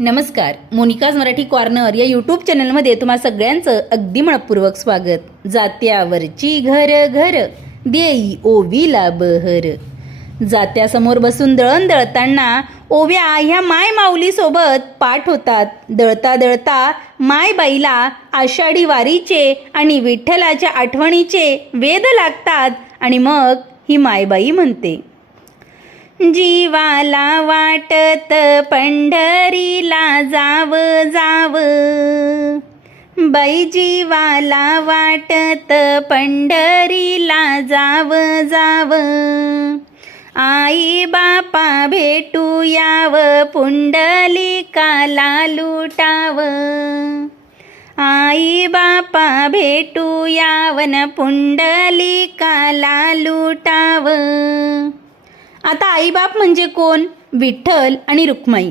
नमस्कार मोनिकाज मराठी कॉर्नर या यूट्यूब चॅनलमध्ये तुम्हा सगळ्यांचं अगदी मनपूर्वक स्वागत. जात्यावरची घर घर देई ओवीला बहर. जात्यासमोर बसून दळण दळताना ओव्या ह्या माय माऊलीसोबत पाठ होतात. दळता दळता मायबाईला आषाढी वारीचे आणि विठ्ठलाच्या आठवणीचे वेद लागतात आणि मग ही मायबाई म्हणते. जीवाला वाटत पंढरीला जाव जाव. बाई जीवाला वाटत पंढरीला जाव जाव. आई बापा भेटू याव पुंडलिकाला लुटाव आई बापा भेटू यावन पुंडलिकाला लुटाव आता आईबाप म्हणजे कोण? विठ्ठल आणि रुक्माई.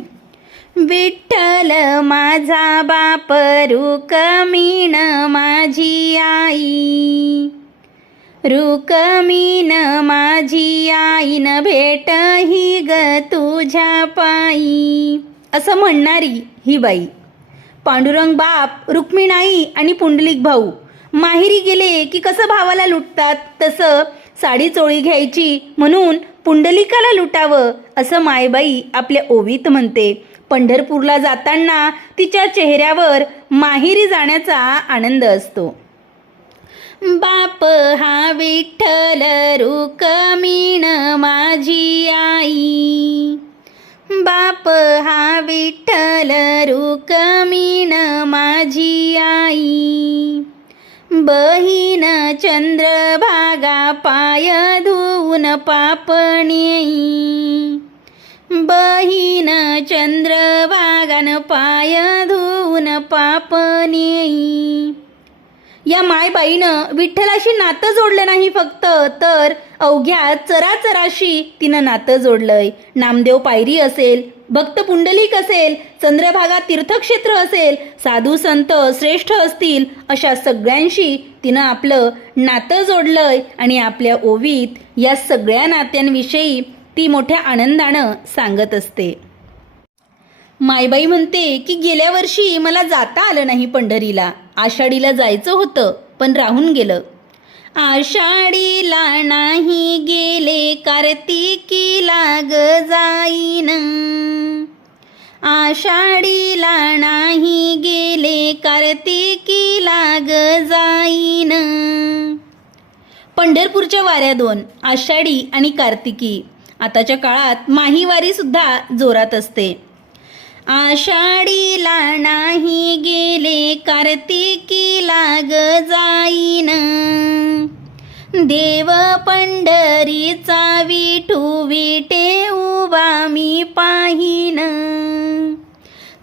विठ्ठल माझा बाप रुकमीण माझी आई. रुकमीन माझी आईन भेट ही ग तुझ्या पायी. असं म्हणणारी ही बाई. पांडुरंग बाप रुक्मिणाई आणि पुंडलिक भाऊ. माहेरी गेले की कसं भावाला लुटतात? तसं साडी चोळी घ्यायची म्हणून पुंडलिकाला लुटावं असं मायबाई आपल्या ओवीत म्हणते. पंढरपूरला जाताना तिच्या चेहऱ्यावर माहेरी जाण्याचा आनंद असतो. बाप हा विठ्ठल रुकमीण माझी आई. बाप हा विठ्ठल रुकमीण माझी आई. बहीण चंद्रभागा पाय धुवून पापणी. बहीण चंद्रभागान पाय धुवून पापणी. या मायबाईनं विठ्ठलाशी नातं जोडलं नाही फक्त तर अवघ्या चराचराशी तिनं नातं जोडलंय. नामदेव पायरी असेल भक्त पुंडलिक असेल चंद्रभागा तीर्थक्षेत्र असेल साधू संत श्रेष्ठ असतील अशा सगळ्यांशी तिनं आपलं नातं जोडलंय आणि आपल्या ओवीत या सगळ्या नात्यांविषयी ती मोठ्या आनंदानं सांगत असते. मायबाई म्हणते की गेल्या वर्षी मला जाता आलं नाही पंढरीला. आषाढीला जायचं होतं पण राहून गेलं. आषाढीला नाही गेले कार्तिकीला ग जाईन. आषाढीला नाही गेले कार्तिकीला ग जाईन. पंढरपूरच्या वाऱ्या दोन आषाढी आणि कार्तिकी. आताच्या काळात माहीवारी सुद्धा जोरात असते. आषाढीला नाही गेले कार्तिकीला ग जाईन. देव पंढरीचा विठू विटे उभा मी पाहीन.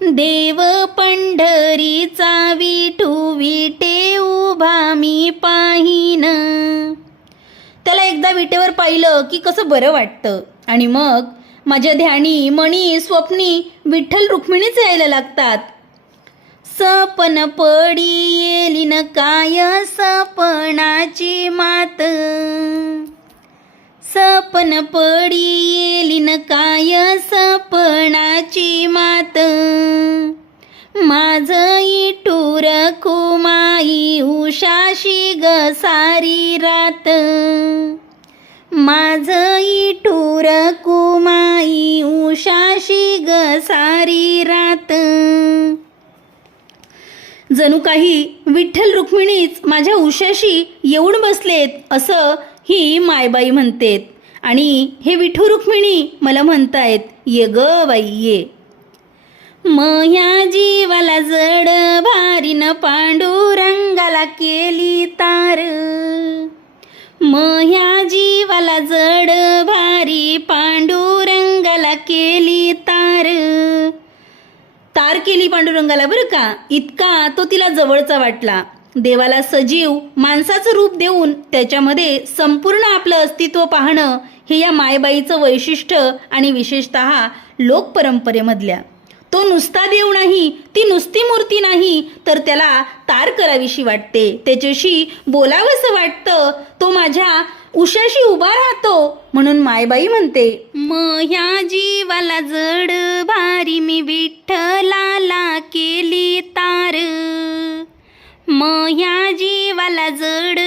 देव पंढरीचा विठू विटे उभा मी पाहीन. त्याला एकदा विटेवर पाहिलं की कसं बरं वाटतं. आणि मग माझ्या ध्यानी मणी स्वप्नी विठ्ठल रुक्मिणीच यायला लागतात. सपन पडी येलीन काय सपनाची मात. सपन पडी येलीन काय सपनाची मात. माझ इटूर कुमाई उषाशी ग सारी रात. माझं इटूर कुमाई उषाशी ग सारी रात. जणू काही विठ्ठल रुक्मिणीच माझ्या उशाशी येऊन बसलेत असं ही मायबाई म्हणतेत. आणि हे विठू रुक्मिणी मला म्हणतायत ये ग बाई ये. मह्या जीवाला जड भारीन पांडुरंगाला केली तार. मह्या जीवाला जड भारी पांडुरंगाला केली तार तार केली पांडुरंगाला बरं का इतका तो तिला जवळचा वाटला. देवाला सजीव माणसाचं रूप देऊन त्याच्यामध्ये संपूर्ण आपलं अस्तित्व पाहणं हे या मायबाईचं वैशिष्ट्य आणि विशेषत लोकपरंपरेमधल्या. तो नुसता देव नाही नाही तर त्याला तार करावीशी वाटते. त्याच्याशी बोलावंसं वाटतं. तो माझ्या उशाशी उभा राहतो म्हणून मायबाई म्हणते मह्या जीवाला जड भारी मी विठ्ठलाला केली तार. मह्या जीवाला जड